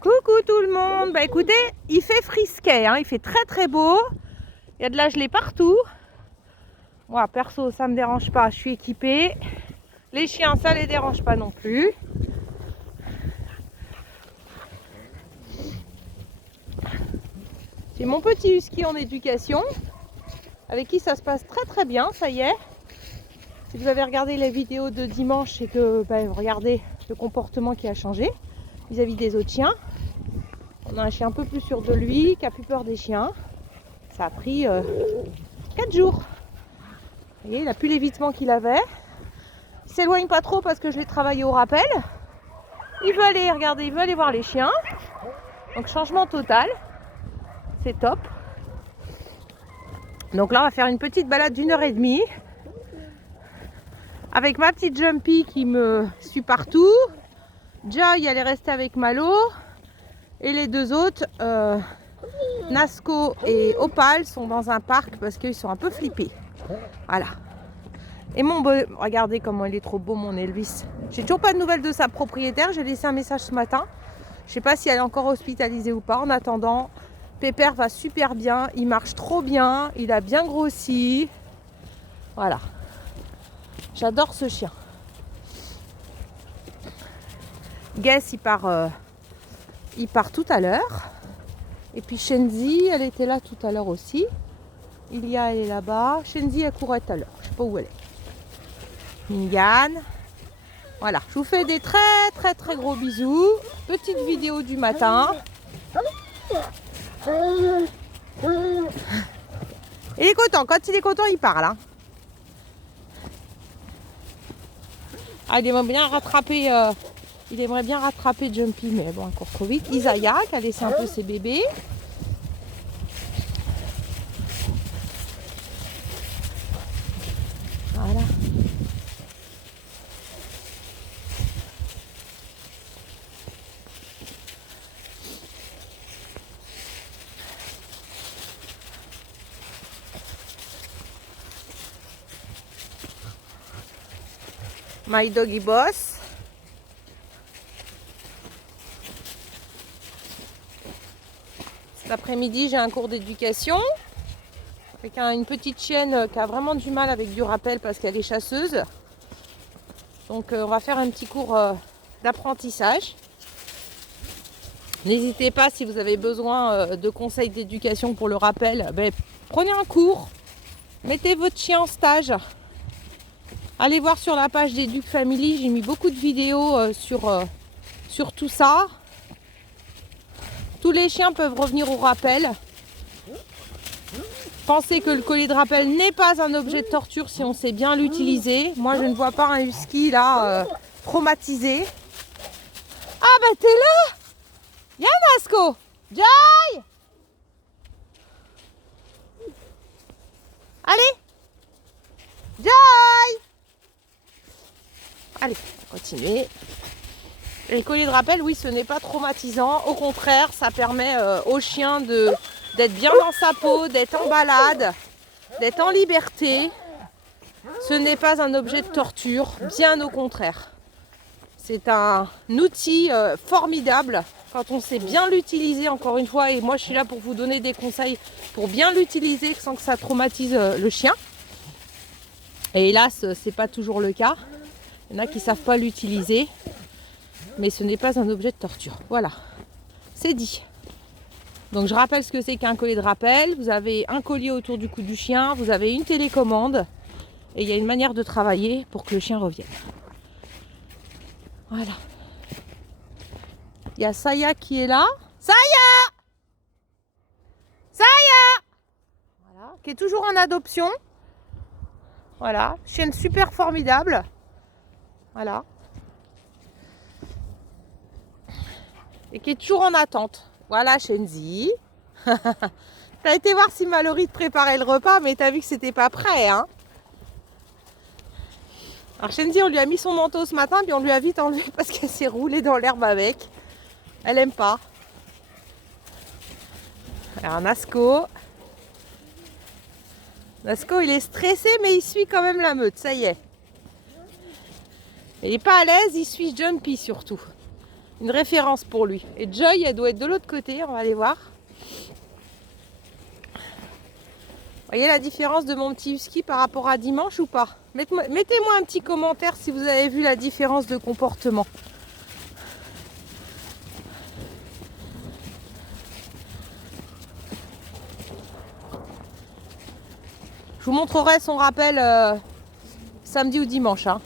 Coucou tout le monde. Bah écoutez, il fait frisquet, hein, il fait très beau. Il y a de la gelée partout. Moi perso, ça me dérange pas, je suis équipée. Les chiens, ça les dérange pas non plus. J'ai mon petit husky en éducation, avec qui ça se passe très bien, ça y est. Si vous avez regardé les vidéos de dimanche et que vous regardez le comportement qui a changé vis-à-vis des autres chiens. On a un chien un peu plus sûr de lui, qui a plus peur des chiens. Ça a pris 4 jours. Vous voyez, il n'a plus l'évitement qu'il avait. Il s'éloigne pas trop parce que je l'ai travaillé au rappel. Il veut aller regarder, il veut aller voir les chiens. Donc changement total. C'est top. Donc là, on va faire une petite balade d'1h30. Avec ma petite Jumpy qui me suit partout. Joy, elle est restée avec Malo. Et les deux autres, Nasco et Opal, sont dans un parc parce qu'ils sont un peu flippés. Voilà. Et mon beau, regardez comment il est trop beau, mon Elvis. J'ai toujours pas de nouvelles de sa propriétaire. J'ai laissé un message ce matin. Je sais pas si elle est encore hospitalisée ou pas. En attendant, Pépère va super bien. Il marche trop bien. Il a bien grossi. Voilà. J'adore ce chien. Guess, il part tout à l'heure. Et puis Shenzi, elle était là tout à l'heure aussi. Ilia, elle est là-bas. Shenzi, elle courait tout à l'heure. Je sais pas où elle est. Mingane. Voilà, je vous fais des très gros bisous. Petite vidéo du matin. Il est content, quand il est content, il parle. Hein. Ah, il aimerait bien rattraper Jumpy, mais bon, encore trop vite. Isaiah, qui a laissé un peu ses bébés. Voilà. My doggy boss. Cet après-midi, j'ai un cours d'éducation avec une petite chienne qui a vraiment du mal avec du rappel parce qu'elle est chasseuse. Donc on va faire un petit cours d'apprentissage. N'hésitez pas, si vous avez besoin de conseils d'éducation pour le rappel, prenez un cours, mettez votre chien en stage. Allez voir sur la page d'Educ Family, j'ai mis beaucoup de vidéos sur tout ça. Tous les chiens peuvent revenir au rappel. Pensez que le collier de rappel n'est pas un objet de torture si on sait bien l'utiliser. Moi, je ne vois pas un husky là traumatisé. Ah bah t'es là! Viens Nasco! Joy! Allez! Joy! Allez, on va continuer. Les colliers de rappel, oui, ce n'est pas traumatisant. Au contraire, ça permet au chien d'être bien dans sa peau, d'être en balade, d'être en liberté. Ce n'est pas un objet de torture, bien au contraire. C'est un outil formidable quand on sait bien l'utiliser, encore une fois. Et moi, je suis là pour vous donner des conseils pour bien l'utiliser sans que ça traumatise le chien. Et hélas, ce n'est pas toujours le cas. Il y en a qui ne savent pas l'utiliser. Mais ce n'est pas un objet de torture. Voilà, c'est dit. Donc je rappelle ce que c'est qu'un collier de rappel. Vous avez un collier autour du cou du chien, vous avez une télécommande et il y a une manière de travailler pour que le chien revienne. Voilà. Il y a Saya qui est là. Saya! Saya! Voilà, qui est toujours en adoption. Voilà, chienne super formidable. Voilà. Et qui est toujours en attente. Voilà Shenzi. T'as été voir si Mallory te préparait le repas, mais t'as vu que c'était pas prêt, hein. Alors Shenzi, on lui a mis son manteau ce matin, puis on lui a vite enlevé parce qu'elle s'est roulée dans l'herbe avec. Elle aime pas. Alors Nasco. Nasco, il est stressé, mais il suit quand même la meute, ça y est. Il n'est pas à l'aise, il suit Jumpy surtout. Une référence pour lui. Et Joy, elle doit être de l'autre côté, on va aller voir. Voyez la différence de mon petit husky par rapport à dimanche ou pas? Mettez-moi un petit commentaire si vous avez vu la différence de comportement. Je vous montrerai son rappel samedi ou dimanche. Hein.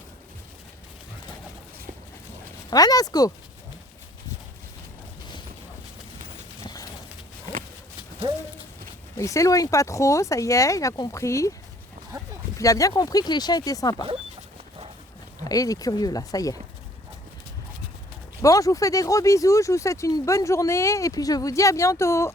Va Nasco. Il s'éloigne pas trop, ça y est, il a compris. Et puis il a bien compris que les chiens étaient sympas. Et il est curieux là, ça y est. Bon, je vous fais des gros bisous, je vous souhaite une bonne journée et puis je vous dis à bientôt.